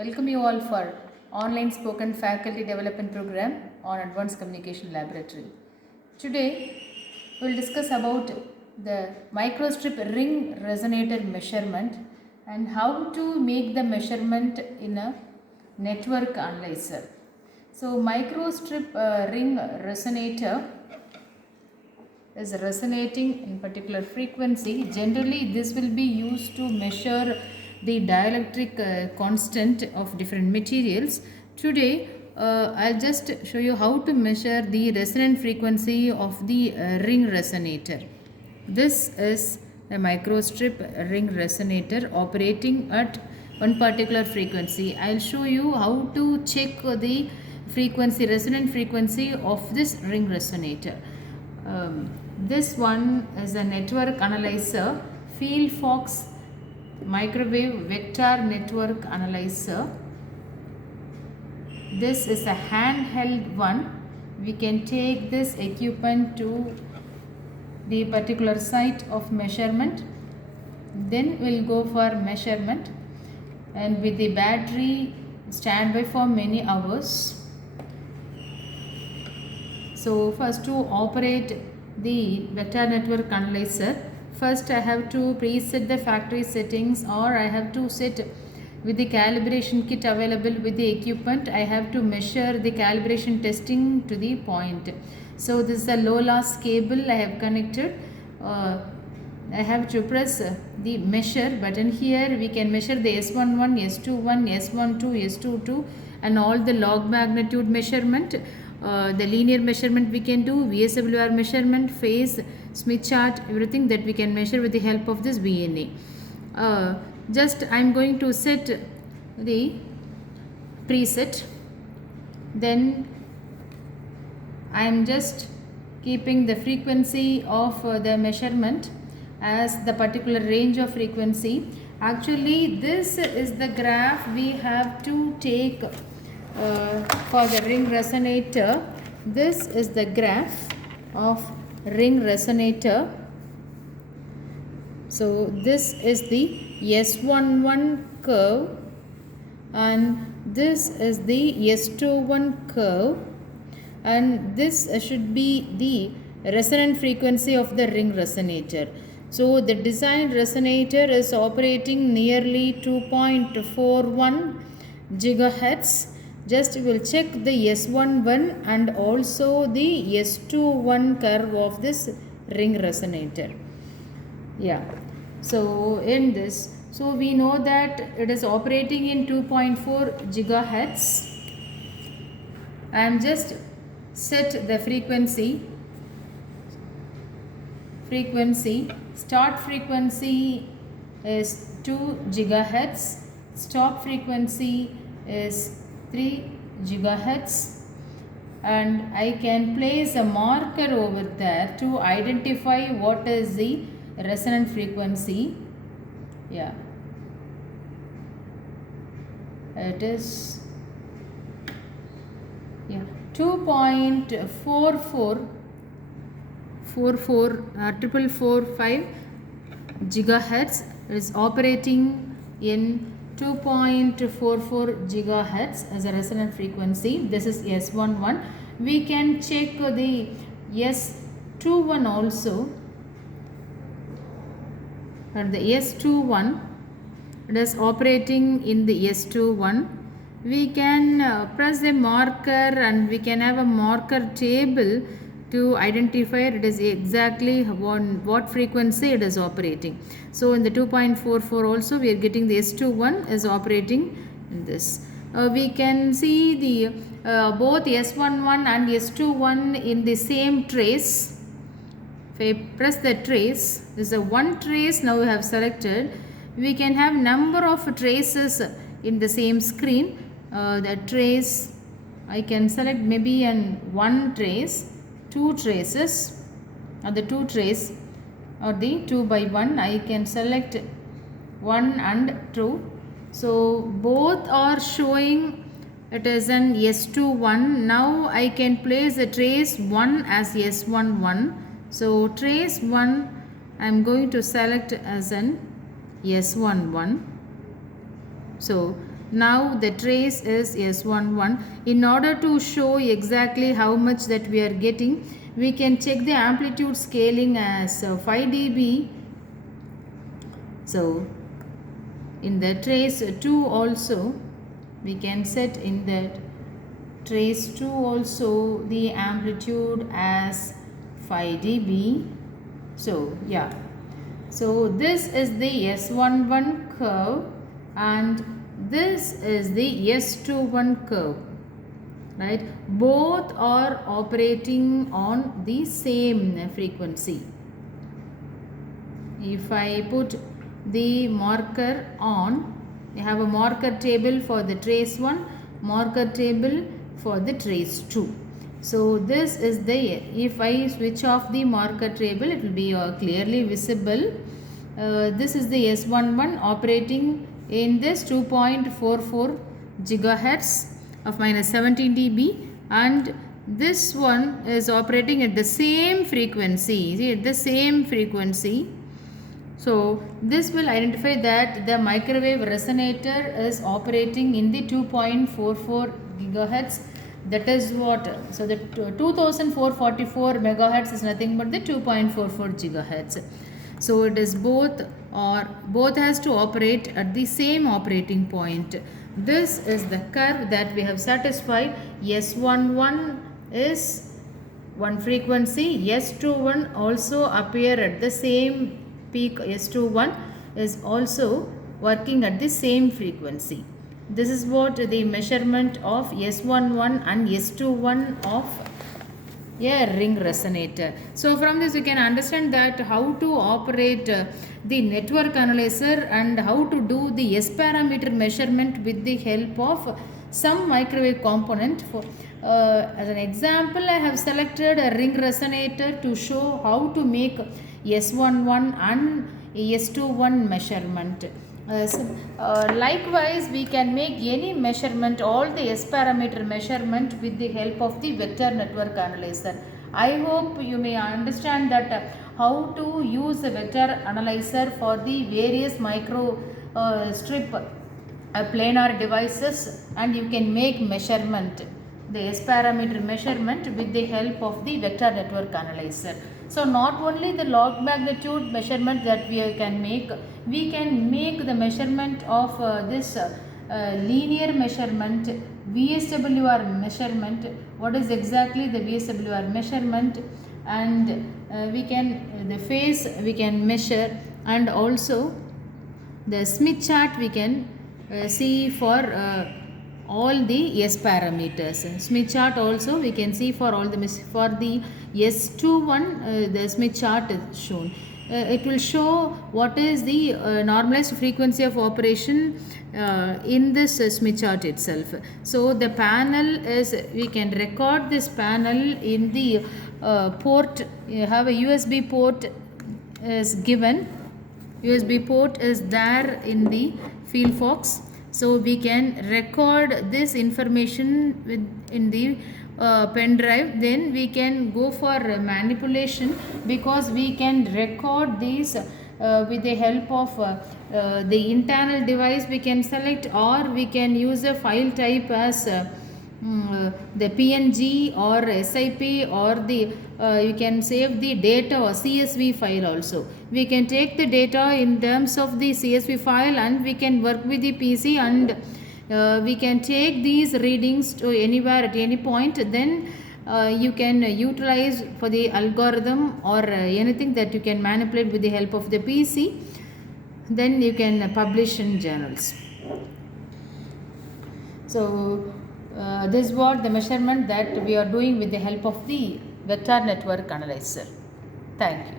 Welcome you all for online spoken faculty development program on Advanced Communication Laboratory. Today we will discuss about the microstrip ring resonator measurement and how to make the measurement in a network analyzer. So microstrip ring resonator is resonating in particular frequency. Generally this will be used to measure the dielectric constant of different materials. Today I'll just show you how to measure the resonant frequency of the ring resonator. This is a microstrip ring resonator operating at one particular frequency. I'll show you how to check the frequency, resonant frequency of this ring resonator. This one is a network analyzer, Field-Fox microwave vector network analyzer. This is a handheld one. We can take this equipment to the particular site of measurement. Then we'll go for measurement, and with the battery standby for many hours. So first to operate the vector network analyzer, first I have to preset the factory settings, or I have to set with the calibration kit available with the equipment. I have to measure the calibration testing to the point. So this is a low loss cable I have connected. I have to press the measure button. Here we can measure the S11, S21, S12, S22 and all the log magnitude measurement. The linear measurement we can do, VSWR measurement, phase, Smith chart, everything that we can measure with the help of this VNA. Just I am going to set the preset. Then I am just keeping the frequency of the measurement as the particular range of frequency. Actually this is the graph we have to take for the ring resonator. This is the graph of ring resonator. So this is the S11 curve and this is the S21 curve, and this should be the resonant frequency of the ring resonator. So the designed resonator is operating nearly 2.41 gigahertz. Just we will check the S11 and also the S21 curve of this ring resonator. Yeah. So in this, so we know that it is operating in 2.4 gigahertz. I am just set the frequency. Start frequency is 2 gigahertz. Stop frequency is 3 gigahertz, and I can place a marker over there to identify what is the resonant frequency. Yeah, it is 2.445 gigahertz is operating in 2.44 gigahertz as a resonant frequency. This is S11. We can check the S21 also. And the S21, it is operating in the S21. We can press a marker and we can have a marker table to identify it is exactly on what frequency it is operating. So in the 2.44 also we are getting the S21 is operating in this. We can see the both S11 and S21 in the same trace. If I press the trace, this is a one trace now we have selected. We can have number of traces in the same screen. The trace, I can select maybe one trace, two traces, or the two trace, or the 2 by 1. I can select 1 and 2. So both are showing it is an S21. Now I can place the trace 1 as S11. So trace 1 I am going to select as an S11. So Now the trace is S11. In order to show exactly how much that we are getting, we can check the amplitude scaling as 5 dB. So in the trace 2 also, we can set in that trace 2 also the amplitude as 5 dB. So yeah, so this is the S11 curve and this is the S21 curve, right? Both are operating on the same frequency. If I put the marker on, I have a marker table for the trace 1, marker table for the trace 2. So this is the, if I switch off the marker table, it will be clearly visible. This is the S11 operating in this 2.44 gigahertz of minus 17 dB, and this one is operating at the same frequency. See, at the same frequency. So this will identify that the microwave resonator is operating in the 2.44 gigahertz. That is what, so the 2444 megahertz is nothing but the 2.44 gigahertz. So it is both, or both has to operate at the same operating point. This is the curve that we have satisfied. S11 is one frequency, S21 also appear at the same peak. S21 is also working at the same frequency. This is what the measurement of S11 and S21 of a ring resonator. So from this we can understand that how to operate the network analyzer and how to do the S parameter measurement with the help of some microwave component. For as an example, I have selected a ring resonator to show how to make S11 and S21 measurement. Likewise, we can make any measurement, all the S parameter measurement with the help of the vector network analyzer. I hope you may understand that how to use the vector analyzer for the various micro strip planar devices, and you can make measurement, the S parameter measurement with the help of the vector network analyzer. So not only the log magnitude measurement that we can make the measurement of this linear measurement, VSWR measurement. What is exactly the VSWR measurement? And we can, the phase we can measure, and also the Smith chart we can see for all the S parameters. Smith chart also we can see for all the, for the S21 the Smith chart is shown. It will show what is the normalized frequency of operation in this Smith chart itself. So the panel is, we can record this panel in the port. You have a USB port is given. USB port is there in the Firefox. So we can record this information in the pen drive. Then we can go for manipulation, because we can record these with the help of the internal device we can select, or we can use a file type as the PNG or SIP, or the you can save the data or CSV file also. We can take the data in terms of the CSV file, and we can work with the PC, and we can take these readings to anywhere at any point. Then you can utilize for the algorithm or anything that you can manipulate with the help of the PC. Then you can publish in journals. So this is what the measurement that we are doing with the help of the vector network analyzer. Thank you.